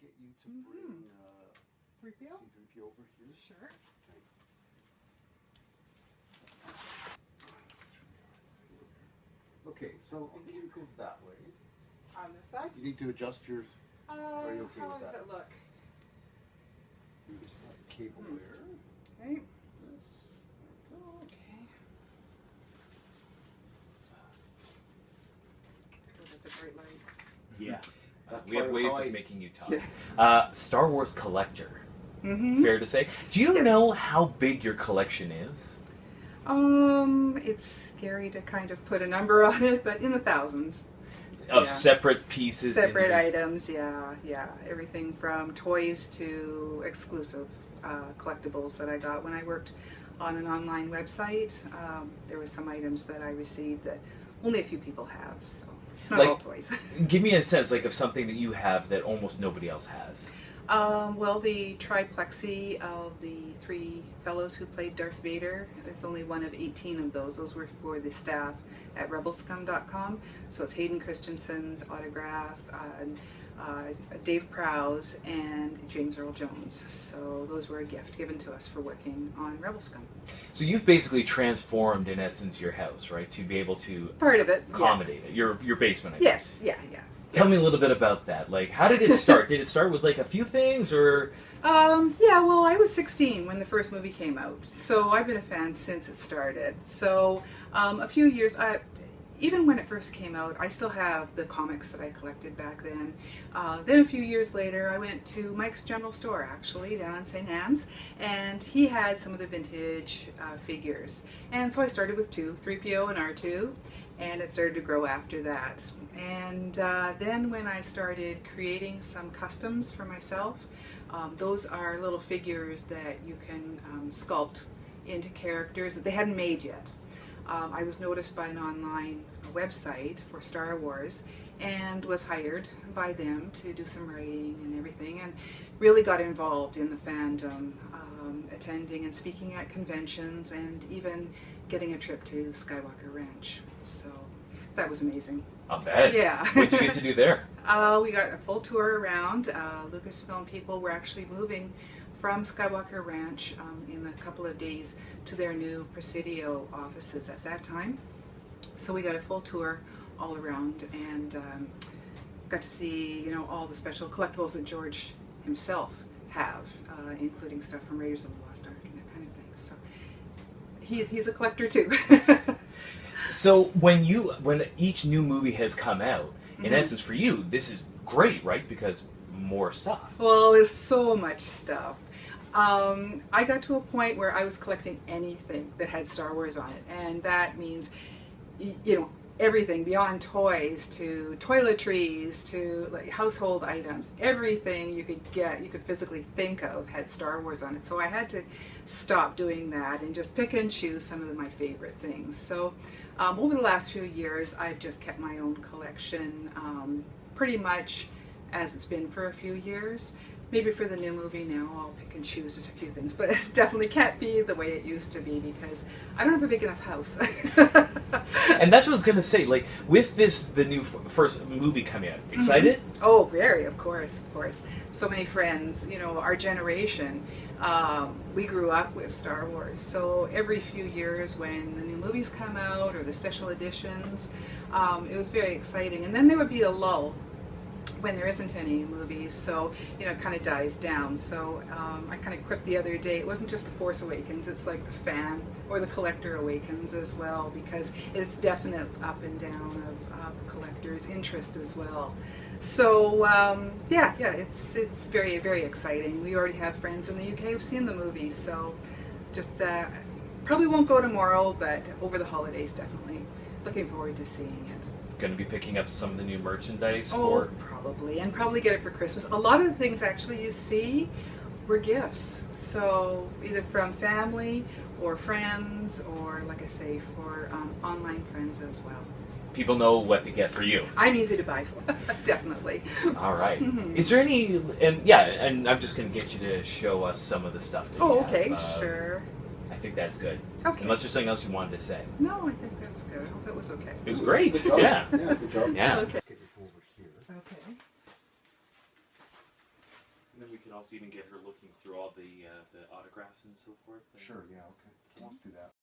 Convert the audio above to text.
get you to bring 3PO? C-3PO over here? Sure. Okay, so you go that way. On this side? You need to adjust your. Are you okay how with does that? it look? You just have the cable there. Okay. This. There we go. Okay. Oh, that's a bright light. Yeah. That's We have part of ways how of I- making you talk. Yeah. Star Wars collector. Mm-hmm. Fair to say. Do you Yes. know how big your collection is? It's scary to kind of put a number on it, but in the thousands. Of Yeah. separate pieces? Separate items, yeah. Everything from toys to exclusive collectibles that I got when I worked on an online website. There were some items that I received that only a few people have, so it's not Like- all toys. Give me a sense of something that you have that almost nobody else has. Well, the triplexy of the three fellows who played Darth Vader, it's only one of 18 of those. Those were for the staff at rebelscum.com. So it's Hayden Christensen's autograph, Dave Prowse, and James Earl Jones. So those were a gift given to us for working on Rebel Scum. So you've basically transformed, in essence, your house, right? To be able to Part of it, yeah. accommodate it. Your basement, I Yes, yeah. Tell me a little bit about that. Like, how did it start? Did it start with a few things, or? Yeah, well, I was 16 when the first movie came out, so I've been a fan since it started. So a few years, even when it first came out, I still have the comics that I collected back then. Then a few years later, I went to Mike's General Store, actually, down on St. Anne's, and he had some of the vintage figures. And so I started with two, 3PO and R2, and it started to grow after that. And then when I started creating some customs for myself, those are little figures that you can sculpt into characters that they hadn't made yet. I was noticed by an online website for Star Wars and was hired by them to do some writing and everything, and really got involved in the fandom, attending and speaking at conventions, and even getting a trip to Skywalker Ranch. So that was amazing. I'll bet. Yeah. What did you get to do there? We got a full tour around. Lucasfilm people were actually moving from Skywalker Ranch in a couple of days to their new Presidio offices at that time. So we got a full tour all around and got to see, all the special collectibles that George himself have, including stuff from Raiders of the Lost Ark and that kind of thing. So he's a collector too. So when each new movie has come out, in essence for you, this is great, right? Because more stuff. Well, there's so much stuff. I got to a point where I was collecting anything that had Star Wars on it, and that means, everything beyond toys to toiletries to household items. Everything you could get, you could physically think of, had Star Wars on it. So I had to stop doing that and just pick and choose some of my favorite things. So over the last few years, I've just kept my own collection pretty much as it's been for a few years. Maybe for the new movie now, I'll pick and choose just a few things, but it definitely can't be the way it used to be because I don't have a big enough house. And that's what I was going to say. With the new first movie coming out, excited? Oh, very, of course. So many friends, our generation, we grew up with Star Wars. So every few years when the new movies come out or the special editions, it was very exciting. And then there would be a lull when there isn't any movies, so it kind of dies down. So I kind of quipped the other day, it wasn't just the Force Awakens, it's like the fan or the collector awakens as well, because it's definite up and down of collectors' interest as well. So yeah, it's very, very exciting. We already have friends in the UK who've seen the movie, so just probably won't go tomorrow, but over the holidays definitely. Looking forward to seeing it. Going to be picking up some of the new merchandise for probably, and probably get it for Christmas. A lot of the things actually you see were gifts, so either from family or friends, or like I say, for online friends as well. People know what to get for you. I'm easy to buy for. Definitely. All right. Is there any, and I'm just going to get you to show us some of the stuff that you have. Okay, sure. I think that's good. Okay. Unless there's something else you wanted to say. No, I think that's good. I hope it was okay. It was great. Good job. Yeah. Yeah, good job. Yeah. Okay. Get it over here. Okay. And then we can also even get her looking through all the autographs and so forth. And Sure, yeah, okay. Let's do that.